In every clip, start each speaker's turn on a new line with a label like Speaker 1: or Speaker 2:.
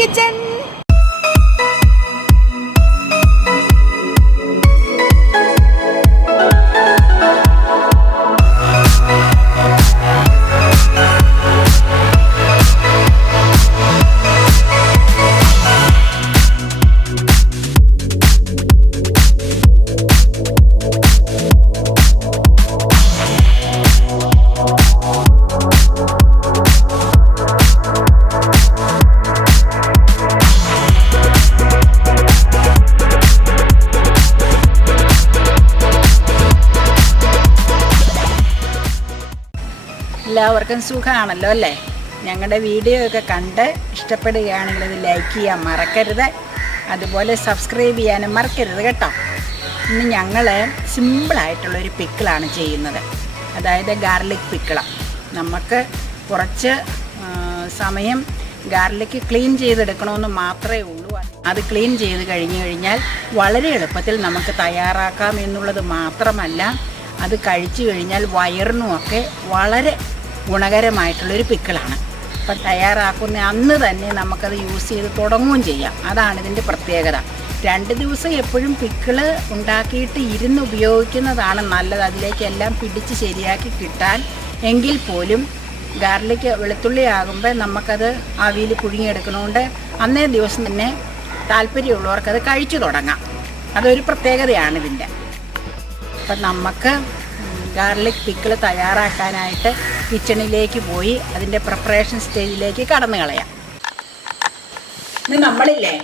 Speaker 1: Kitchen എല്ലാവർക്കും സുഖമാണല്ലോ അല്ലേ? ഞങ്ങളുടെ വീഡിയോ ഒക്കെ കണ്ട് ഇഷ്ടപ്പെടുകയാണെങ്കിൽ ലൈക്ക് ചെയ്യാൻ മറക്കരുത്. അതുപോലെ സബ്സ്ക്രൈബ് ചെയ്യാനും മറക്കരുത് കേട്ടോ. ഇന്ന് ഞങ്ങൾ സിമ്പിളായിട്ടുള്ളൊരു പിക്കിളാണ് ചെയ്യുന്നത്. അതായത് ഗാർലിക് പിക്കിള നമുക്ക് കുറച്ച് സമയം ഗാർലിക് ക്ലീൻ ചെയ്തെടുക്കണമെന്ന് മാത്രമേ ഉള്ളൂ. അത് ക്ലീൻ ചെയ്ത് കഴിഞ്ഞു കഴിഞ്ഞാൽ വളരെ എളുപ്പത്തിൽ നമുക്ക് തയ്യാറാക്കാം എന്നുള്ളത് മാത്രമല്ല അത് കഴിച്ചു കഴിഞ്ഞാൽ വയറിനുമൊക്കെ വളരെ ഗുണകരമായിട്ടുള്ളൊരു പിക്കിളാണ്. അപ്പം തയ്യാറാക്കുന്ന അന്ന് തന്നെ നമുക്കത് യൂസ് ചെയ്ത് തുടങ്ങുകയും ചെയ്യാം. അതാണ് ഇതിന്റെ പ്രത്യേകത. രണ്ട് ദിവസം എപ്പോഴും പിക്കിൾ ഉണ്ടാക്കിയിട്ട് ഇരുന്ന് ഉപയോഗിക്കുന്നതാണ് നല്ലത്. അതിലേക്കെല്ലാം പിടിച്ച് ശരിയാക്കി കിട്ടാൻ എങ്കിൽ പോലും ഗാർലിക് വെളുത്തുള്ളി ആകുമ്പോൾ നമുക്കത് ആവിയിൽ പുഴുങ്ങിയെടുക്കണോണ്ട് അന്നേ ദിവസം തന്നെ താല്പര്യമുള്ളവർക്കത് കഴിച്ചു തുടങ്ങാം. അതൊരു പ്രത്യേകതയാണ് ഇതിന്റെ. അപ്പം നമുക്ക് ഗാർലിക് പിക്കിൾ തയ്യാറാക്കാനായിട്ട് കിച്ചണിലേക്ക് പോയി അതിന്റെ പ്രിപ്പറേഷൻ സ്റ്റേജിലേക്ക് കടന്നു കളയാം. ഇന്ന് നമ്മളില്ലേ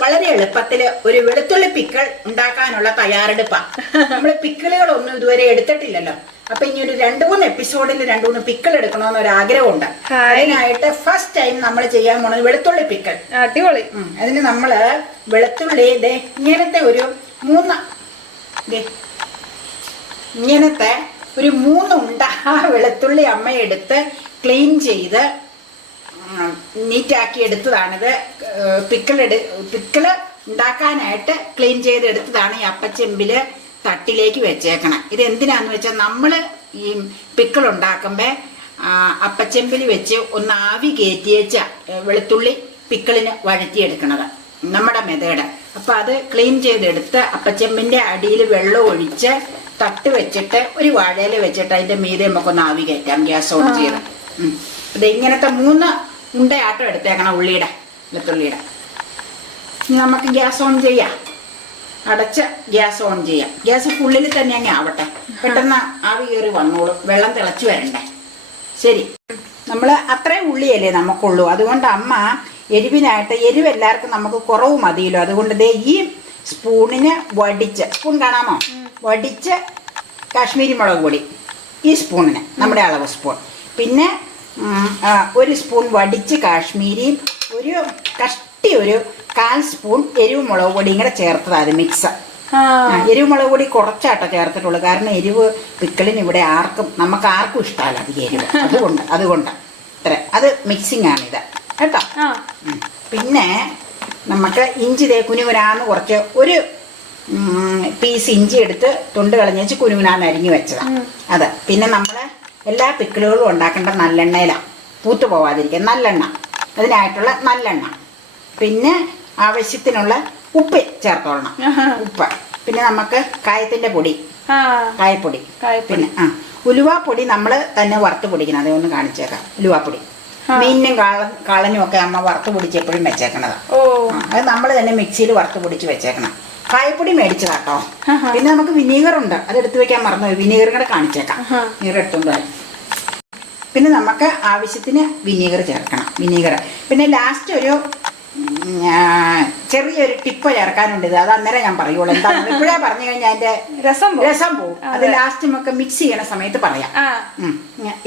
Speaker 1: വളരെ എളുപ്പത്തിൽ ഒരു വെളുത്തുള്ളി പിക്കിൾ ഉണ്ടാക്കാനുള്ള തയ്യാറെടുപ്പാണ് നമ്മൾ പിക്കിളുകളൊന്നും ഇതുവരെ എടുത്തിട്ടില്ലല്ലോ. അപ്പൊ ഇനി ഒരു രണ്ടു മൂന്ന് എപ്പിസോഡിൽ രണ്ടു മൂന്ന് പിക്കിൾ എടുക്കണമെന്ന് ഒരു ആഗ്രഹമുണ്ട്. അതിനായിട്ട് ഫസ്റ്റ് ടൈം നമ്മൾ ചെയ്യാൻ പോണത് വെളുത്തുള്ളി പിക്കിൾ.
Speaker 2: അടിപൊളി.
Speaker 1: അതിന് നമ്മൾ വെളുത്തുള്ളി ഇതേ ഇങ്ങനത്തെ ഒരു മൂന്ന് ഇങ്ങനത്തെ ഒരു മൂന്ന് ഉണ്ട വെളുത്തുള്ളി അമ്മ എടുത്ത് ക്ലീൻ ചെയ്ത് നീറ്റാക്കി എടുത്തതാണിത്. പിക്കിൾ എടു പിക്കിൾ ഉണ്ടാക്കാനായിട്ട് ക്ലീൻ ചെയ്ത് എടുത്തതാണ് ഈ അപ്പച്ചെമ്പിൽ തട്ടിലേക്ക് വെച്ചേക്കണം. ഇത് എന്തിനാന്ന് വെച്ചാൽ നമ്മൾ ഈ പിക്കിൾ ഉണ്ടാക്കുമ്പോൾ അപ്പച്ചെമ്പിൽ വെച്ച് ഒന്ന് ആവി കയറ്റിയേച്ച വെളുത്തുള്ളി പിക്കിളിന് വഴറ്റിയെടുക്കണത്. നമ്മുടെ മെതേഡ് അപ്പൊ അത് ക്ലീൻ ചെയ്തെടുത്ത് അപ്പച്ചെമ്പിന്റെ അടിയിൽ വെള്ളം ഒഴിച്ച് തട്ട് വെച്ചിട്ട് ഒരു വാഴയില വെച്ചിട്ട് അതിന്റെ മീതെ നമുക്കൊന്ന് ആവി കയറ്റാം ഗ്യാസ് ഓൺ ചെയ്ത്. അത് ഇത് ഇങ്ങനത്തെ മൂന്ന് ഉണ്ടയാട്ടം എടുത്തേക്കണം ഉള്ളിയുടെ വെളുത്തുള്ളിയുടെ. ഇനി നമുക്ക് ഗ്യാസ് ഓൺ ചെയ്യാം. അടച്ച് ഗ്യാസ് ഓൺ ചെയ്യാം. ഗ്യാസ് ഫുള്ളിൽ തന്നെ അങ്ങ് ആവട്ടെ. പെട്ടെന്ന് ആവി കയറി വന്നോളൂ. വെള്ളം തിളച്ചു വരണ്ടേ. ശരി. നമ്മൾ അത്രയും ഉള്ളിയല്ലേ നമുക്കുള്ളൂ. അതുകൊണ്ട് അമ്മ എരിവിനായിട്ട് എരിവ് എല്ലാവർക്കും നമുക്ക് കുറവ് മതിയല്ലോ. അതുകൊണ്ട് ദേ ഈ സ്പൂണിന് വടിച്ച് സ്പൂൺ കാണാമോ? വടിച്ച് കാശ്മീരി മുളക് പൊടി ഈ സ്പൂണിന് നമ്മുടെ അളവ് സ്പൂൺ. പിന്നെ ഒരു സ്പൂൺ വടിച്ച് കാശ്മീരിയും ഒരു കഷ്ടി ഒരു കാൽ സ്പൂൺ എരിവ് മുളക് പൊടിയും കൂടെ ചേർത്തതാണ് അത് മിക്സ് എരിവ് മുളക് പൊടി കുറച്ചാട്ടോ ചേർത്തിട്ടുള്ളൂ. കാരണം എരിവ് പിക്കിളിന് ഇവിടെ ആർക്കും നമുക്ക് ആർക്കും ഇഷ്ടമല്ല അധികം എരിവ്. അതുകൊണ്ട് അതുകൊണ്ട്. ഇത്ര. അത് മിക്സിംഗ് ആണിത് കേട്ടോ? പിന്നെ നമുക്ക് ഇഞ്ചി ദേ കുനുകുനാന്ന് കുറച്ച് ഒരു പീസ് ഇഞ്ചി എടുത്ത് തൊണ്ട് കളഞ്ഞേച്ച് വെച്ച് കുനുകുനാന്ന് അരിഞ്ഞു വെച്ചതാണ് അത്. പിന്നെ നമ്മൾ എല്ലാ പിക്കിളുകളും ഉണ്ടാക്കേണ്ട നല്ലെണ്ണയിലാണ് പൂത്തു പോവാതിരിക്കുക നല്ലെണ്ണ. അതിനായിട്ടുള്ള നല്ലെണ്ണ. പിന്നെ ആവശ്യത്തിനുള്ള ഉപ്പ് ചേർത്തോളണം. ഉപ്പ്. പിന്നെ നമുക്ക് കായത്തിന്റെ പൊടി. കായപ്പൊടി. പിന്നെ ആ. ഉലുവാപ്പൊടി നമ്മൾ തന്നെ വറുത്ത് പൊടിക്കണം. അതൊന്ന് കാണിച്ചേക്കാം ഉലുവാപ്പൊടി മീനിനും കാള കാളനും ഒക്കെ അമ്മ വറുത്ത് പൊടിച്ച് എപ്പോഴും വെച്ചേക്കണതാ. അത് നമ്മൾ തന്നെ മിക്സിയിൽ വറുത്ത് പൊടിച്ച് വെച്ചേക്കണം. കായപ്പൊടി മേടിച്ചതാട്ടോ. പിന്നെ നമുക്ക് വിനീഗർ ഉണ്ട് അത് എടുത്തു വെക്കാൻ മറന്നു വിനീഗർ കൂടെ കാണിച്ചേക്കാം. വിനീഗർ എടുത്തുകൊണ്ട് വരാം. പിന്നെ നമുക്ക് ആവശ്യത്തിന് വിനീഗർ ചേർക്കണം. വിനീഗർ. പിന്നെ ലാസ്റ്റ് ഒരു ചെറിയൊരു ടിപ്പ് ചേർക്കാനുണ്ട്. ഇത് അത് അന്നേരം ഞാൻ പറയുള്ളൂ. എന്താ ഇപ്പോഴേ പറഞ്ഞു കഴിഞ്ഞാൽ അതിന്റെ
Speaker 2: രസം
Speaker 1: രസം പോകും അത്. ലാസ്റ്റ് നമുക്ക് മിക്സ് ചെയ്യണ സമയത്ത് പറയാം.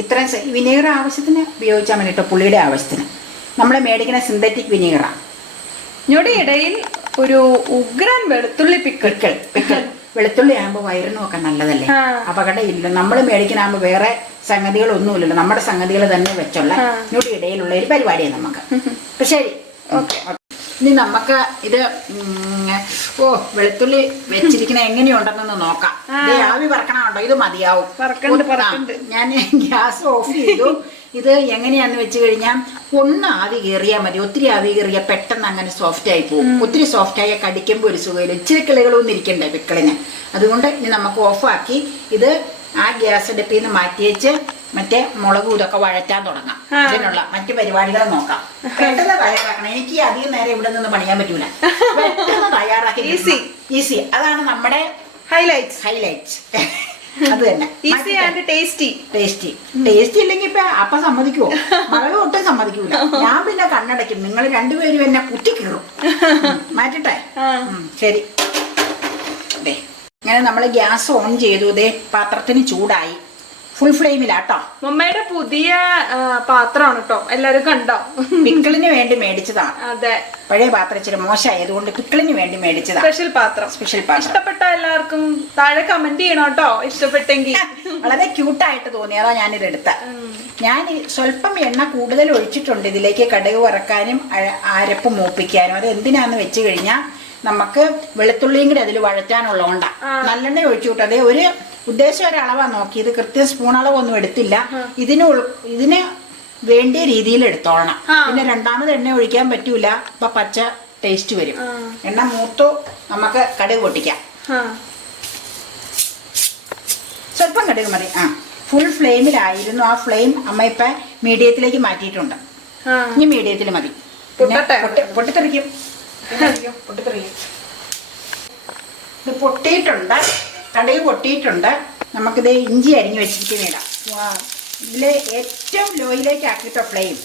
Speaker 1: ഇത്രയും വിനീഗർ ആവശ്യത്തിന് ഉപയോഗിച്ചാൽ മതി കേട്ടോ പുള്ളിയുടെ ആവശ്യത്തിന്. നമ്മൾ മേടിക്കുന്ന സിന്തറ്റിക് വിനീഗറാണ്
Speaker 2: ഞൊടി ഇടയിൽ ഒരു ഉഗ്രൻ വെളുത്തുള്ളി പിക്കിൾ
Speaker 1: വെളുത്തുള്ളി ആകുമ്പോൾ വയറിനും ഒക്കെ നല്ലതല്ലേ. അപകടം ഇല്ല നമ്മൾ മേടിക്കണാകുമ്പോൾ വേറെ സംഗതികളൊന്നുമില്ലല്ലോ. നമ്മുടെ സംഗതികൾ തന്നെ വെച്ചുള്ള. ഞൊടി ഇടയിലുള്ള ഒരു പരിപാടിയാണ് നമുക്ക് പക്ഷേ ശരി. ഓക്കെ ഇനി നമുക്ക് ഇത് ഓ വെളുത്തുള്ളി വെച്ചിരിക്കുന്ന എങ്ങനെയുണ്ടെന്നൊന്ന് നോക്കാം. ആവി പറക്കണമുണ്ടോ? ഇത് മതിയാവും. ഞാൻ ഗ്യാസ് ഓഫ് ചെയ്തു. ഇത് എങ്ങനെയാന്ന് വെച്ച് കഴിഞ്ഞാൽ ഒന്ന് ആവി കയറിയാൽ മതി. ഒത്തിരി ആവി കയറിയാൽ പെട്ടെന്ന് അങ്ങനെ സോഫ്റ്റ് ആയി പോകും. ഒത്തിരി സോഫ്റ്റ് ആയാൽ കടിക്കുമ്പോൾ ഒരു സുഖമില്ല. ഇച്ചിരി കിളികളൊന്നും ഇരിക്കണ്ടേ പിക്കിളിന് അതുകൊണ്ട് ഇനി നമുക്ക് ഓഫാക്കി ഇത് ആ ഗ്യാസ് അടുപ്പിൽ നിന്ന് മാറ്റി വെച്ച് മറ്റേ മുളകും ഇതൊക്കെ വഴറ്റാൻ തുടങ്ങാം.
Speaker 2: അതിനുള്ള
Speaker 1: ഇതിനുള്ള മറ്റു പരിപാടികൾ നോക്കാം. പെട്ടെന്ന് തയ്യാറാക്കണം. എനിക്ക് അധികം നേരം ഇവിടെ നിന്ന് പണിയാൻ പറ്റൂല. പെട്ടെന്ന് തയ്യാറാക്കി
Speaker 2: ഈസി
Speaker 1: ഈസി അതാണ് നമ്മുടെ
Speaker 2: ഹൈലൈറ്റ്സ്
Speaker 1: ഹൈലൈറ്റ് അത് തന്നെ.
Speaker 2: Easy and tasty
Speaker 1: tasty tasty ഇല്ലെങ്കിൽ ഇപ്പൊ അപ്പ സമ്മതിക്കുവോ? മകൾ ഒട്ടും സമ്മതിക്കൂല. ഞാൻ പിന്നെ കണ്ണടയ്ക്കും. നിങ്ങൾ രണ്ടുപേരും എന്നെ കുത്തി കീറും ഉം, മാറ്റട്ടെ? ശരി. ഇങ്ങനെ നമ്മൾ ഗ്യാസ് ഓൺ ചെയ്തു. ദേ പാത്രത്തിന് ചൂടായി. ഫുൾ ഫ്ലെയിമിലാട്ടോ
Speaker 2: മമ്മയുടെ പുതിയ പാത്രമാണ് കേട്ടോ എല്ലാരും കണ്ടോ?
Speaker 1: പിക്കിളിന് വേണ്ടി മേടിച്ചതാണ്.
Speaker 2: അതെ.
Speaker 1: പഴയ പാത്രം ഇച്ചിരി മോശമായതുകൊണ്ട് പിക്കിളിന് വേണ്ടി മേടിച്ചതാണ്.
Speaker 2: സ്പെഷ്യൽ പാത്രം.
Speaker 1: സ്പെഷ്യൽ പാത്രം.
Speaker 2: ഇഷ്ടപ്പെട്ട എല്ലാവർക്കും താഴെ കമന്റ് ചെയ്യണം കേട്ടോ ഇഷ്ടപ്പെട്ടെങ്കിൽ.
Speaker 1: വളരെ ക്യൂട്ടായിട്ട് തോന്നി അതാ ഞാനിത് എടുത്ത ഞാൻ സ്വല്പം എണ്ണ കൂടുതൽ ഒഴിച്ചിട്ടുണ്ട് ഇതിലേക്ക് കടുക് വറക്കാനും അരപ്പ് മൂപ്പിക്കാനും. അത് എന്തിനാന്ന് വെച്ച് കഴിഞ്ഞാൽ നമുക്ക് വെളുത്തുള്ളിയും കൂടി അതിൽ വഴറ്റാനുള്ളതുകൊണ്ടാ നല്ലെണ്ണ ഒഴിച്ചു കൂട്ടത് ഒരു ഉദ്ദേശം നോക്കി. ഇത് കൃത്യം സ്പൂൺ അളവൊന്നും എടുത്തില്ല. ഇതിന് ഇതിന് വേണ്ടിയ രീതിയിൽ എടുത്തോളണം. പിന്നെ രണ്ടാമത് എണ്ണ ഒഴിക്കാൻ പറ്റൂല. അപ്പൊ പച്ച ടേസ്റ്റ് വരും. എണ്ണ മൂത്തു നമുക്ക് കടുക് പൊട്ടിക്കാം. സ്വല്പം കടുക് മതി. ആ. ഫുൾ ഫ്ലെയിമിലായിരുന്നു ആ ഫ്ലെയിം അമ്മ ഇപ്പൊ മീഡിയത്തിലേക്ക് മാറ്റിയിട്ടുണ്ട്. ഇനി മീഡിയത്തിൽ മതി. പൊട്ടിത്തെറിക്കും. ഇത് പൊട്ടിയിട്ടുണ്ട്. കടയിൽ പൊട്ടിയിട്ടുണ്ട്. നമുക്കിത് ഇഞ്ചി അരിഞ്ഞു വെച്ചിരിക്കുന്ന ഇടാം. വാ. ഇതിൽ ഏറ്റവും ലോയിലേക്ക് ആക്കിട്ടോ ഫ്ലെയിം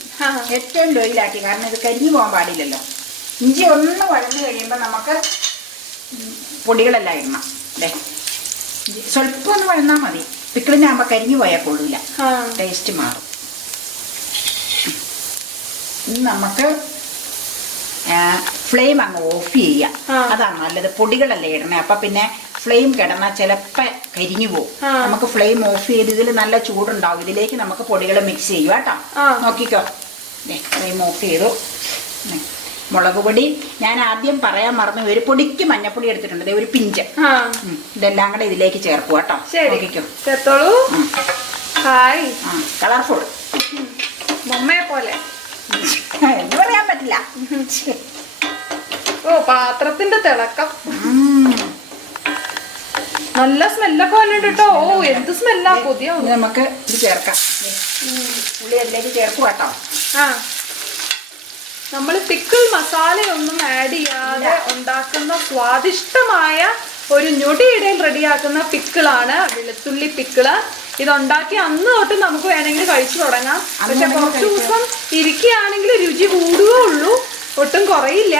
Speaker 1: ഏറ്റവും ലോയിലാക്കി കാരണം ഇത് കരിഞ്ഞു പോകാൻ പാടില്ലല്ലോ. ഇഞ്ചി ഒന്ന് വഴന്നു കഴിയുമ്പോൾ നമുക്ക് പൊടികളെല്ലാം ഇടണം. അല്ലേ സ്വല്പം ഒന്ന് വഴന്നാൽ മതി. പിക്കിളിനാകുമ്പോൾ കരിഞ്ഞു പോയാൽ കൊള്ളൂല. ടേസ്റ്റ് മാറും. ഇനി നമുക്ക് ഫ്ലെയിം അങ്ങ് ഓഫ്
Speaker 2: ചെയ്യുക.
Speaker 1: അതാണ് നല്ലത്. പൊടികളല്ലേ ഇടണേ. അപ്പൊ പിന്നെ ഫ്ലെയിം കിടന്നാൽ ചിലപ്പോ കരിഞ്ഞു പോകും. നമുക്ക് ഫ്ലെയിം ഓഫ് ചെയ്ത് ഇതിൽ നല്ല ചൂടുണ്ടാവും. ഇതിലേക്ക് നമുക്ക് പൊടികൾ മിക്സ് ചെയ്യുക കേട്ടോ. നോക്കിക്കോ. ഫ്ലെയിം ഓഫ് ചെയ്തു. മുളക് പൊടി. ഞാൻ ആദ്യം പറയാൻ മറന്നു ഒരു പൊടിക്ക് മഞ്ഞപ്പൊടി എടുത്തിട്ടുണ്ട്. ഒരു പിഞ്ച്. ഇതെല്ലാം കൂടെ ഇതിലേക്ക് ചേർക്കും കേട്ടോ. നോക്കിക്കോ.
Speaker 2: ചേർത്തോളൂ. ഹായ്.
Speaker 1: കളർഫുൾ
Speaker 2: മമ്മയെ പോലെ
Speaker 1: എന്ന് പറയാൻ പറ്റില്ല.
Speaker 2: ഓ പാത്രത്തിന്റെ തിളക്കം. നല്ല സ്മെല്ലൊക്കെ വന്നിട്ട് കേട്ടോ ഓ എന്ത് സ്മെല്ലാ? പുതിയ
Speaker 1: നമുക്ക് ഇത് ചേർക്കാം. ഉള്ളി അതിലേക്ക് ചേർക്കും കേട്ടോ
Speaker 2: ആ. നമ്മൾ പിക്കിൾ മസാലയൊന്നും ആഡ് ചെയ്യാതെ ഉണ്ടാക്കുന്ന സ്വാദിഷ്ടമായ ഒരു ഞൊടിയിടയിൽ റെഡിയാക്കുന്ന പിക്കിളാണ് വെളുത്തുള്ളി പിക്കിൾ ഇതുണ്ടാക്കി അന്ന് തൊട്ട് നമുക്ക് വേണമെങ്കിൽ കഴിച്ചു തുടങ്ങാം. പക്ഷെ കുറച്ച് ദിവസം ഇരിക്കുകയാണെങ്കിൽ രുചി കൂടുകയുള്ളൂ. ഒട്ടും കുറയില്ല.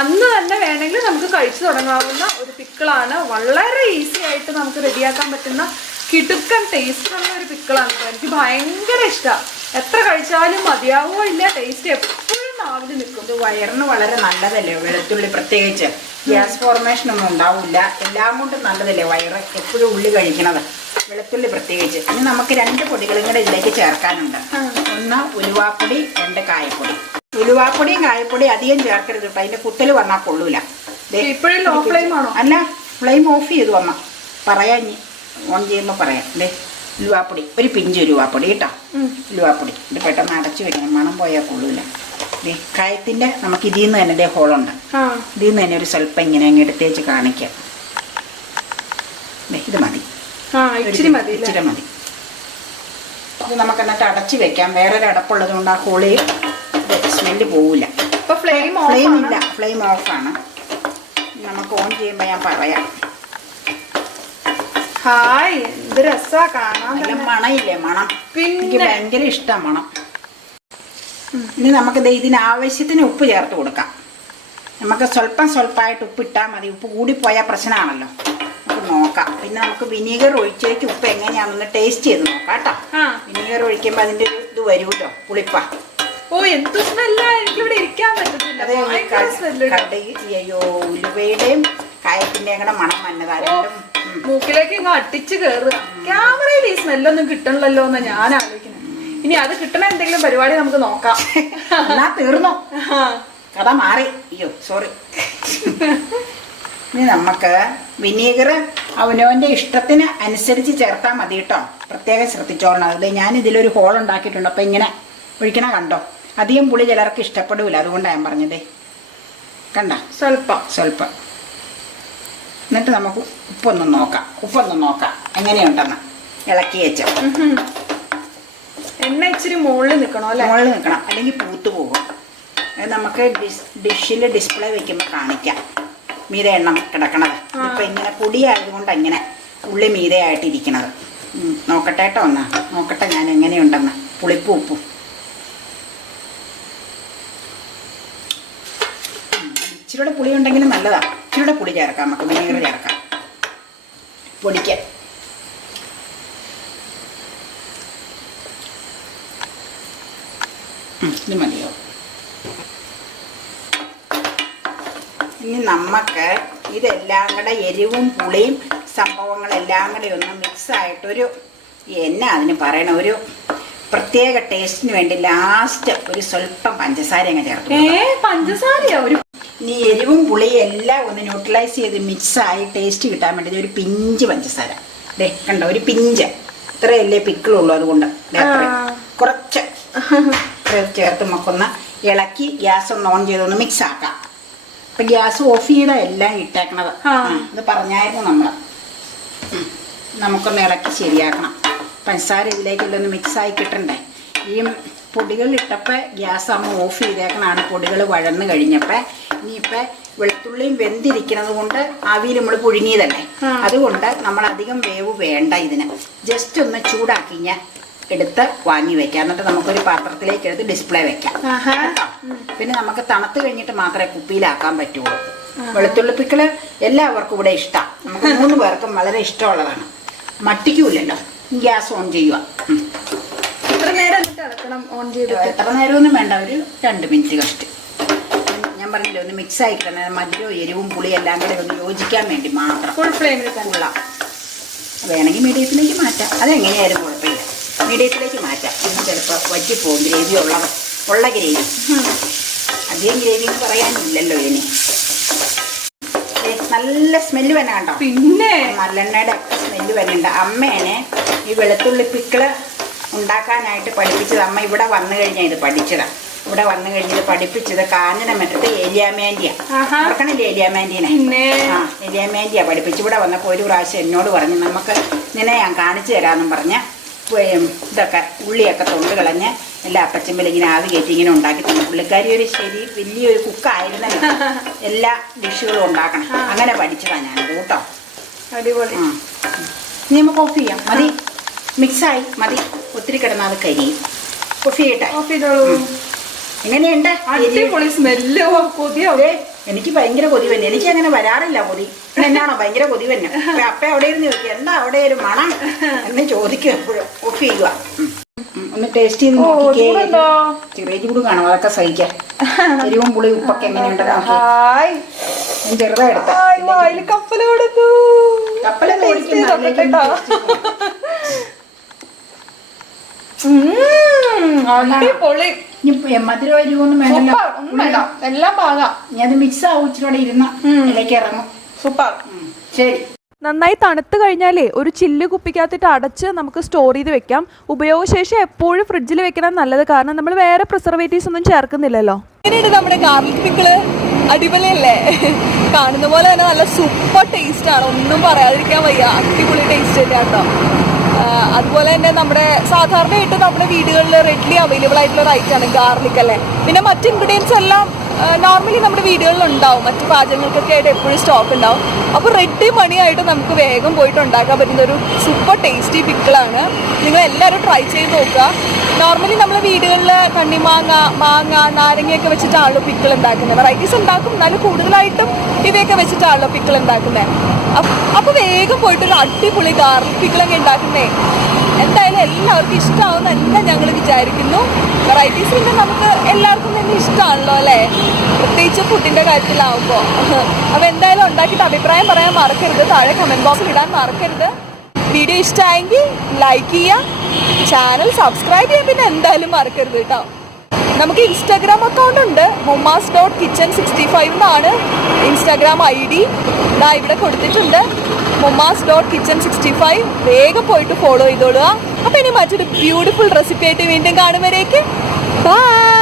Speaker 2: അന്ന് തന്നെ വേണമെങ്കിൽ നമുക്ക് കഴിച്ചു തുടങ്ങാവുന്ന ഒരു പിക്കിളാണ്. വളരെ ഈസി ആയിട്ട് നമുക്ക് റെഡിയാക്കാൻ പറ്റുന്ന കിടുക്കൻ ടേസ്റ്റുള്ള ഒരു പിക്കിളാണ്. എനിക്ക് ഭയങ്കര ഇഷ്ടമാണ് എത്ര കഴിച്ചാലും മതിയാവോ ഇല്ല ടേസ്റ്റ് എപ്പോഴും നാവിൽ നിൽക്കും.
Speaker 1: ഇത് വയറിന് വളരെ നല്ലതല്ലേ? വെളുത്തുള്ളി പ്രത്യേകിച്ച് ഗ്യാസ് ഫോർമേഷൻ ഒന്നും ഉണ്ടാവില്ല. എല്ലാം കൊണ്ടും നല്ലതല്ലേ? വയറ് എപ്പോഴും ഉള്ളി കഴിക്കണത്. വെളുത്തുള്ളി പ്രത്യേകിച്ച്. ഇനി നമുക്ക് രണ്ട് പൊടികളും കൂടെ ഇതിലേക്ക് ചേർക്കാനുണ്ട്. ഒന്ന് ഉലുവാപ്പൊടി രണ്ട് കായപ്പൊടി. ഉലുവാപ്പൊടിയും കായപ്പൊടിയും അധികം ചേർക്കരുത് കേട്ടോ. അതിന്റെ കുത്തൽ വന്നാൽ കൊള്ളൂല. ദേ,
Speaker 2: ഇപ്പോഴും ലോ ഫ്ലെയിം ആണോ?
Speaker 1: അല്ല ഫ്ലെയിം ഓഫ് ചെയ്തു അമ്മ. പറയാ ഓൺ ചെയ്യുമ്പോൾ പറയാം. ദേ ഉലുവാപ്പൊടി. ഒരു പിഞ്ച് ഉലുവാപ്പൊടി കേട്ടോ. ഉലുവാപ്പൊടി. ഇത് പെട്ടെന്ന് അടച്ചു വെക്കണം. മണം പോയാൽ കൊള്ളൂല. അല്ലേ കായത്തിന്റെ നമുക്ക് ഇതിൽ നിന്ന് തന്നെ ഹോളുണ്ട് ഇതിൽ നിന്ന് തന്നെ ഒരു സ്വല്പം ഇങ്ങനെ അങ്ങ് എടുത്തേച്ച് കാണിക്കാം. ഇത് മതി.
Speaker 2: ഇച്ചിരി മതി. അല്ലേ?
Speaker 1: ഇത് നമുക്ക് എന്നിട്ട് അടച്ചു വെക്കാം. വേറൊരു അടപ്പുള്ളത് കൊണ്ട് ആ ഹോളി സ്മെല്ല് പോവില്ല
Speaker 2: ഇപ്പൊ ഫ്ലെയിം ഓഫ്
Speaker 1: ഫ്ലെയിം ഇല്ല. ഫ്ലെയിം ഓഫാണ് നമുക്ക് ഓൺ ചെയ്യുമ്പോൾ ഞാൻ പറയാം.
Speaker 2: ഹായ് എന്ത് രസാ കാണാൻ
Speaker 1: നല്ല മണയില്ലേ മണം? എനിക്ക് ഭയങ്കര ഇഷ്ടം മണം. ഇനി നമുക്ക് ഇതിന് ആവശ്യത്തിന് ഉപ്പ് ചേർത്ത് കൊടുക്കാം. നമുക്ക് സ്വല്പം സ്വല്പമായിട്ട് ഉപ്പ് ഇട്ടാൽ മതി. ഉപ്പ് കൂടിപ്പോയാൽ പ്രശ്നമാണല്ലോ നമുക്ക് നോക്കാം. പിന്നെ നമുക്ക് വിനീഗർ ഒഴിച്ചേക്ക് ഉപ്പ് എങ്ങനെയാണെന്ന് ടേസ്റ്റ് ചെയ്ത് നോക്കാം കേട്ടോ. വിനീഗർ ഒഴിക്കുമ്പോൾ അതിന്റെ ഇത് വരുമല്ലോ പുളിപ്പ.
Speaker 2: ഓ എന്ത് സ്മെല്ലാ. എനിക്കിവിടെ ഇരിക്കാൻ
Speaker 1: പറ്റത്തില്ല. അയ്യോ ഉലുവയുടെയും കായത്തിന്റെയും കൂടെ മണം വന്നതാ
Speaker 2: മൂക്കിലേക്ക് ഇങ്ങ് അട്ടിച്ച് കയറുക ക്യാമറയിൽ ഈ സ്മെല്ലൊന്നും കിട്ടണല്ലോ എന്ന് ഞാൻ ആലോചിക്കുന്നത് ഇനി അത് കിട്ടണ എന്തെങ്കിലും പരിപാടി നമുക്ക് നോക്കാം.
Speaker 1: എന്നാ തീർന്നോ. കഥ മാറി. അയ്യോ സോറി ഇനി നമുക്ക് വിനീഗർ അവനോന്റെ ഇഷ്ടത്തിന് അനുസരിച്ച് ചേർത്താൽ മതി കേട്ടോ. പ്രത്യേകം ശ്രദ്ധിച്ചോളണം. അത് ഞാൻ ഇതിലൊരു ഹോൾ ഉണ്ടാക്കിയിട്ടുണ്ട്. അപ്പം ഇങ്ങനെ ഒഴിക്കണ കണ്ടോ? അധികം പുളി ചിലർക്ക് ഇഷ്ടപ്പെടില്ല അതുകൊണ്ടാണ് ഞാൻ പറഞ്ഞതേ. കണ്ട?
Speaker 3: സ്വല്പം.
Speaker 1: സ്വല്പം. എന്നിട്ട് നമുക്ക് ഉപ്പൊന്ന് നോക്കാം. ഉപ്പൊന്ന് നോക്കാം. എങ്ങനെയുണ്ടെന്ന്? ഇളക്കി വെച്ച.
Speaker 3: എണ്ണ ഇച്ചിരി മുകളിൽ നിൽക്കണോ അല്ലേ?
Speaker 1: മുകളിൽ നിൽക്കണം. അല്ലെങ്കിൽ പൂത്ത് പോകും. അത് നമുക്ക് ഡിസ് ഡിഷിന്റെ ഡിസ്പ്ലേ വെക്കുമ്പോൾ കാണിക്കാം. മീത എണ്ണ കിടക്കണത് ഇപ്പം ഇങ്ങനെ പൊടിയായതുകൊണ്ട് അങ്ങനെ ഉള്ളി മീതയായിട്ടിരിക്കണത്. നോക്കട്ടെ കേട്ടോ ഒന്ന്. നോക്കട്ടെ ഞാൻ എങ്ങനെയുണ്ടെന്ന്. പുളിപ്പും ഉപ്പും. ഇച്ചിരിയുടെ പുളി ഉണ്ടെങ്കിലും നല്ലതാണ് ഇച്ചിരിയുടെ പുളി ചേർക്കാം നമുക്ക് വിനീഗർ ചേർക്കാം. പൊടിക്കാൻ ഇത് മതിയോ? ഇനി നമുക്ക് ഇതെല്ലാം കൂടെ എരിവും പുളിയും സംഭവങ്ങളെല്ലാം കൂടെ ഒന്ന് മിക്സ് ആയിട്ടൊരു എന്നാ അതിന് പറയണ. ഒരു പ്രത്യേക ടേസ്റ്റിന് വേണ്ടി ലാസ്റ്റ് ഒരു സ്വല്പം പഞ്ചസാര അങ്ങ്
Speaker 3: ചേർക്കും പഞ്ചസാരയാ? ഒരു
Speaker 1: ഇനി എരിവും പുളിയും എല്ലാം ഒന്ന് ന്യൂട്രലൈസ് ചെയ്ത് മിക്സായി ടേസ്റ്റ് കിട്ടാൻ വേണ്ടി ഒരു പിഞ്ച് പഞ്ചസാര. ദേ കണ്ടോ? ഒരു പിഞ്ച്. ഇത്രയല്ലേ പിക്കിളുള്ളൂ അതുകൊണ്ട്. കുറച്ച്. ചേർത്ത് നമുക്കൊന്ന് ഇളക്കി ഗ്യാസ് ഒന്ന് ഓൺ ചെയ്തൊന്ന് മിക്സ് ആക്കാം ഇപ്പൊ ഗ്യാസ് ഓഫ് ചെയ്താ എല്ലാം ഇട്ടേക്കണത്. ഇത് പറഞ്ഞായിരുന്നു നമ്മൾ. നമുക്കൊന്ന് ഇളക്കി ശരിയാക്കണം. പഞ്ചസാര ഇതിലേക്കെല്ലാം ഒന്ന് മിക്സ് ആയി കിട്ടണ്ടേ? ഈ പൊടികൾ ഇട്ടപ്പോൾ ഗ്യാസ് അമ്മ ഓഫ് ചെയ്തേക്കണാണ്. പൊടികൾ വഴന്ന് കഴിഞ്ഞപ്പോൾ ഇനിയിപ്പോൾ വെളുത്തുള്ളിയും വെന്തിരിക്കുന്നത് കൊണ്ട് ആവിയിൽ നമ്മൾ പുഴുങ്ങിയതല്ലേ? അതുകൊണ്ട് നമ്മൾ അധികം വേവ് വേണ്ട ഇതിന്. ജസ്റ്റ് ഒന്ന് ചൂടാക്കി ഞാൻ എടുത്ത് വാങ്ങി വെക്കാം. എന്നിട്ട് നമുക്കൊരു പാത്രത്തിലേക്ക് എടുത്ത് ഡിസ്പ്ലേ വെക്കാം. പിന്നെ നമുക്ക് തണുത്ത് കഴിഞ്ഞിട്ട് മാത്രമേ കുപ്പിയിലാക്കാൻ പറ്റുള്ളൂ. വെളുത്തുള്ളിപ്പിക്കൾ എല്ലാവർക്കും ഇവിടെ ഇഷ്ടമാണ് നമുക്ക് മൂന്ന് പേർക്കും വളരെ ഇഷ്ടമുള്ളതാണ്. മട്ടിക്കൂലല്ലോ ഗ്യാസ് ഓൺ ചെയ്യുക.
Speaker 3: ഇളക്കണം ഓൺ ചെയ്ത്
Speaker 1: എത്ര നേരമൊന്നും വേണ്ട ഒരു രണ്ട് മിനിറ്റ് കഷ്ടി. ഞാൻ പറഞ്ഞില്ലേ ഒന്ന് മിക്സ് ആയി കിട്ടണം. മധുരവും എരിവും പുളിയും എല്ലാം കൂടെ ഒന്ന് യോജിക്കാൻ വേണ്ടി മാത്രം.
Speaker 3: ഫുൾ ഫ്ലെയിമിൽ തന്നെ.
Speaker 1: വേണമെങ്കിൽ മീഡിയത്തിലേക്ക് മാറ്റാം. അതെങ്ങനെയായാലും കുഴപ്പമില്ല. മീഡിയത്തിലേക്ക് മാറ്റാം. ഇന്ന് ചിലപ്പോൾ വറ്റിപ്പോവും ഗ്രേവി ഉള്ള ഉള്ള ഗ്രേവി അധികം ഗ്രേവി എന്ന് പറയാനില്ലല്ലോ ഇനി. നല്ല സ്മെല്ല് തന്നെ കണ്ടോ
Speaker 3: പിന്നെ?
Speaker 1: നല്ലെണ്ണയുടെ ഒക്കെ സ്മെല്ല് വരുന്നുണ്ട് അമ്മേനെ ഈ വെളുത്തുള്ളി പിക്കിൾ ഉണ്ടാക്കാനായിട്ട് പഠിപ്പിച്ചത് അമ്മ ഇവിടെ വന്നു കഴിഞ്ഞാൽ ഇത് പഠിച്ചതാ. ഇവിടെ വന്നു കഴിഞ്ഞത് പഠിപ്പിച്ചത് കാഞ്ഞന മറ്റത്ത് ഏലിയാമേന്റിയ. ഓർക്കണില്ലേ ഏലിയാമേന്റിനെ ആ ഏലിയാമേന്റിയ പഠിപ്പിച്ച് ഇവിടെ വന്നപ്പോൾ ഒരു പ്രാവശ്യം എന്നോട് പറഞ്ഞു നമുക്ക് നിന്നെ ഞാൻ കാണിച്ചു തരാമെന്നും പറഞ്ഞ് ഇതൊക്കെ ഉള്ളിയൊക്കെ തൊണ്ട് കളഞ്ഞ് എല്ലാ അപ്പച്ചമ്പലും ഇങ്ങനെ ആവി കയറ്റി ഇങ്ങനെ ഉണ്ടാക്കി തന്നു. പുള്ളിക്കാരി ഒരു ശരി വലിയൊരു കുക്കായിരുന്നല്ലോ എല്ലാ ഡിഷുകളും ഉണ്ടാക്കണം. അങ്ങനെ പഠിച്ചതാണ് ഞാൻ കേട്ടോ.
Speaker 3: അടിപൊളി.
Speaker 1: ഇനി നമുക്ക് ഓഫ് ചെയ്യാം. മതി. മിക്സായി. മതി. ഒത്തിരി കിടന്നാൽ അത് കരിയും ഓഫ് ചെയ്യട്ടെ
Speaker 3: ഓഫ് ചെയ്തോളൂ
Speaker 1: എങ്ങനെയുണ്ട്?
Speaker 3: അടിപൊളി സ്മെല്ലോ കൊതിയോ.
Speaker 1: എനിക്ക് ഭയങ്കര കൊതി തന്നെ എനിക്ക് അങ്ങനെ വരാറില്ല കൊതി. എന്നാണോ? ഭയങ്കര കൊതി തന്നെ അപ്പ അവിടെ ഇരുന്ന് ചോദിക്കുക എന്താ അവിടെ ഒരു മണം? എന്ന് ചോദിക്കും എപ്പോഴും. ഓഫ് ചെയ്യുക. ഒന്ന് ടേസ്റ്റ് ചെയ്ത്? ചെറിയ ചൂട് കാണും. അതൊക്കെ സഹിക്കാം. എരിവും പുളി ഉപ്പൊക്കെ എങ്ങനെയുണ്ട്? ചെറുതായി എടുത്ത.
Speaker 3: ഹായ് വായിൽ അടിപൊളി.
Speaker 1: മധുരം വേണ്ടല്ലോ.
Speaker 3: സൂപ്പർ ഒന്നും വേണ്ട. എല്ലാം പാകാം.
Speaker 1: ഞാൻ അത് മിക്സ് ആവും ഇച്ചിരി ഇരുന്ന. ഇതിലേക്ക് ഇറങ്ങും.
Speaker 3: സൂപ്പർ.
Speaker 1: ശരി.
Speaker 4: നന്നായി തണുത്ത് കഴിഞ്ഞാലേ ഒരു ചില്ല് കുപ്പിക്കകത്തിട്ട് അടച്ച് നമുക്ക് സ്റ്റോർ ചെയ്ത് വെക്കാം. ഉപയോഗശേഷം എപ്പോഴും ഫ്രിഡ്ജിൽ വെക്കണം നല്ലത്. കാരണം നമ്മൾ വേറെ പ്രിസർവേറ്റീവ്സ് ഒന്നും ചേർക്കുന്നില്ലല്ലോ.
Speaker 2: നമ്മുടെ ഗാർലിക് പിക്കിൾ അടിപൊളിയല്ലേ? കാണുന്ന പോലെ തന്നെ നല്ല സൂപ്പർ ടേസ്റ്റ് ആണ്. ഒന്നും പറയാതിരിക്കാൻ വയ്യ. അടിപൊളി ടേസ്റ്റ് തന്നെയാണ് കേട്ടോ അതുപോലെ തന്നെ നമ്മുടെ സാധാരണയായിട്ട് നമ്മുടെ വീടുകളിൽ റെഡ്ലി അവൈലബിൾ ആയിട്ടുള്ള റൈറ്റാണ് ഗാർലിക് അല്ലേ? പിന്നെ മറ്റ് ഇൻഗ്രീഡിയൻസ് എല്ലാം നോർമലി നമ്മുടെ വീടുകളിൽ ഉണ്ടാവും. മറ്റു പാചകങ്ങൾക്കൊക്കെ ആയിട്ട് എപ്പോഴും സ്റ്റോക്ക് ഉണ്ടാവും. അപ്പോൾ റെഡി മണിയായിട്ട് നമുക്ക് വേഗം പോയിട്ട് ഉണ്ടാക്കാൻ പറ്റുന്ന ഒരു സൂപ്പർ ടേസ്റ്റി പിക്കിളാണ് നിങ്ങൾ എല്ലാവരും ട്രൈ ചെയ്ത് നോക്കുക. നോർമലി നമ്മൾ വീടുകളിൽ കണ്ണിമാങ്ങ മാങ്ങ നാരങ്ങയൊക്കെ വെച്ചിട്ടാണല്ലോ പിക്കിൾ ഉണ്ടാക്കുന്നത്. വെറൈറ്റീസ് ഉണ്ടാക്കും. എന്നാലും കൂടുതലായിട്ടും ഇവയൊക്കെ വെച്ചിട്ടാണല്ലോ പിക്കിൾ ഉണ്ടാക്കുന്നത്. അപ്പോൾ വേഗം പോയിട്ട് അടിപൊളി ഗാർലിക് പിക്കിളൊക്കെ ഉണ്ടാക്കുന്നേ. എന്തായാലും എല്ലാവർക്കും ഇഷ്ടമാവുന്ന എന്താ ഞങ്ങൾ വിചാരിക്കുന്നു? വെറൈറ്റീസ് പിന്നെ നമുക്ക് എല്ലാവർക്കും തന്നെ ഇഷ്ടമാണല്ലോ അല്ലേ? പ്രത്യേകിച്ച് ഫുഡിന്റെ കാര്യത്തിലാവുമ്പോൾ അപ്പോൾ എന്തായാലും ഉണ്ടാക്കിയിട്ട് അഭിപ്രായം പറയാൻ മറക്കരുത്. താഴെ കമന്റ് ബോക്സിൽ ഇടാൻ മറക്കരുത്. വീഡിയോ ഇഷ്ടമായെങ്കിൽ ലൈക്ക് ചെയ്യുക. ചാനൽ സബ്സ്ക്രൈബ് ചെയ്യാൻ പിന്നെ എന്തായാലും മറക്കരുത് കേട്ടോ. നമുക്ക് ഇൻസ്റ്റാഗ്രാം അക്കൗണ്ട് ഉണ്ട്. Momas dot kitchen sixty five എന്നാണ് ഇൻസ്റ്റാഗ്രാം ഐ ഡി ഇതാ ഇവിടെ കൊടുത്തിട്ടുണ്ട്. Momas dot kitchen sixty five വേഗം പോയിട്ട് ഫോളോ ചെയ്തോളുക. അപ്പോൾ ഇനി മറ്റൊരു ബ്യൂട്ടിഫുൾ റെസിപ്പി ആയിട്ട് വീണ്ടും കാണുമ്പോഴേക്ക്. ബൈ